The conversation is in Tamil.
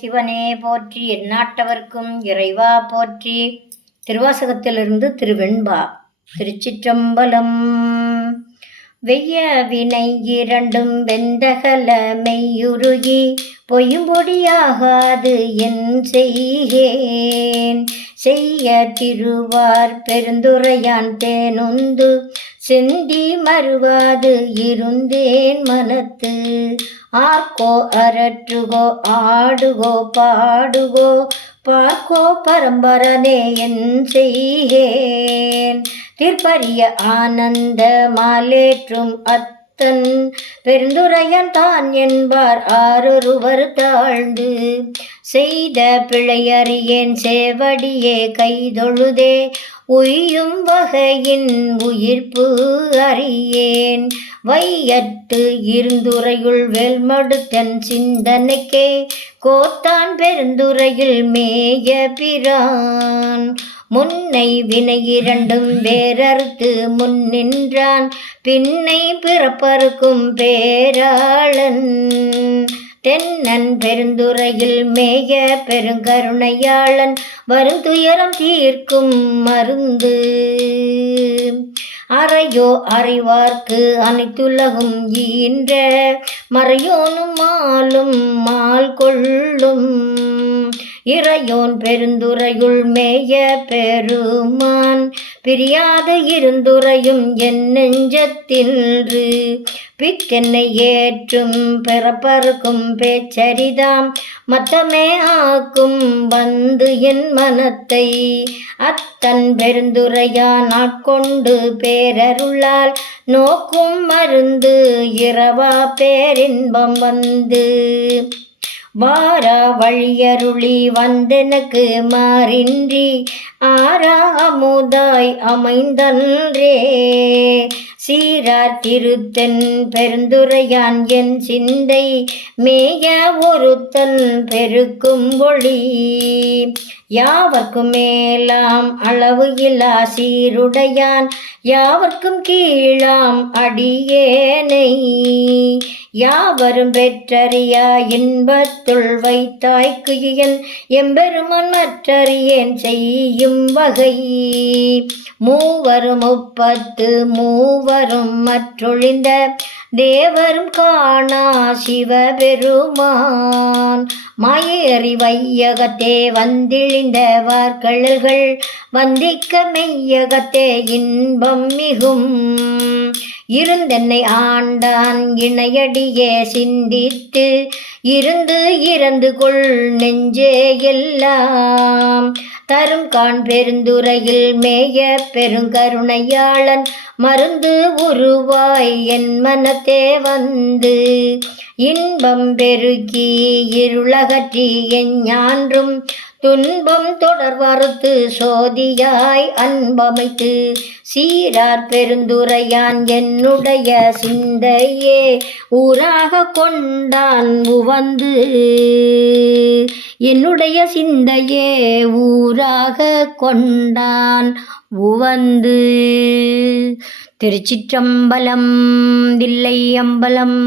சிவனே போற்றி எந்நாட்டவர்க்கும் இறைவா போற்றி. திருவாசகத்திலிருந்து திருவெண்பா திருச்சிற்றம்பலம். வெய்ய வினை இரண்டும் வெந்தகல மெய்யுருகி பொய்யும்பொடியாகாது என் செய்கேன். செய்ய திருவார் பெருந்துரையான் தேனொந்து சிந்தி மறுவாது இருந்தேன் மனத்து. ஆக்கோ அரற்றுகோ ஆடுகோ பாடுகோ பார்க்கோ பரம்பரனே என் செய்கேன். திருப்பரிய ஆனந்த மாலேற்றும் அத்தன். பெருந்துரையன் தான் என்பார் ஆரொருவர் தாழ்ந்து. செய்த பிழையறியேன் சேவடியே கைதொழுதே உயும் வகையின் உயிர்ப்பு அறியேன். வையத்து இருந்துரையுள் வேல்மடுத்தன் சிந்தனைக்கே கோத்தான் பெருந்துரையில் மேய பிரான். முன்னை வினை இரண்டும் வேறறுத்து முன் நின்றான் பின்னை பிறப்பறுக்கும் பேராளன். தென்னன் பெருந்துறையில் மேய பெருங்கருணையாளன் வருந்துயரம் தீர்க்கும் மருந்து. அறையோ அறிவார்க்கு அனைத்துலகும் ஈன்ற மறையோனும் மாலும் மால் கொள்ளும் இறையோன் பெருந்துரையுள் மேய பெருமான். பிரியாது இருந்துரையும் என் நெஞ்சத்தின்று. பிக்கென்னை ஏற்றும் பிறப்பறுக்கும் பேச்சரிதாம். மத்தமே ஆக்கும் வந்து என் மனத்தை. அத்தன் பெருந்துரையான் ஆட்கொண்டு பேரருளால். நோக்கும் மருந்து இரவா பேரின்பம் வந்து. வாரா வழியருளி வந்தெனக்கு மாறின்றி ஆரா அமுதாய் அமைந்தன்றே. சீரார் திருத்தன் பெருந்துரையான் என் சிந்தை மேய ஒருத்தன் பெருக்கும் ஒளி. யாவர்க்கும் மேலாம் அளவு இல்லா சீருடையான் யாவர்க்கும் கீழாம் அடியேனை. யாவரும் பெற்றறியா இன்பத்துள் வைத்தாய்க்கு இயல் எம்பெருமான் மற்றறியேன் செய்யும் வகை. மூவரும் முப்பத்து மூவரும் மற்றொழிந்த தேவரும் காணா சிவபெருமான். மாயேறி வையகத்தே வந்திழிந்த வார்கழல்கள் வந்திக்க மெய்யகத்தே இன்பம் மிகும். இருந்தென்னை ஆண்டான் இணையடியே சிந்தித்து இருந்து இறந்து கொள் நெஞ்சே எல்லாம். தரும் கான் பெருந்துரையில் மேய பெருங்கருணையாளன் மருந்து உருவாய் என் மனத்தே வந்து. இன்பம் பெருக்கி இருளகற்றி எஞ்ஞான்றும் துன்பம் தொடர் வறுத்து சோதியாய் அன்பமைத்து சீரார் பெருந்துரையான் என்னுடைய சிந்தையே ஊராக கொண்டான் உவந்து. என்னுடைய சிந்தையே ஊராக கொண்டான் உவந்து. திருச்சிற்றம்பலம் தில்லை அம்பலம்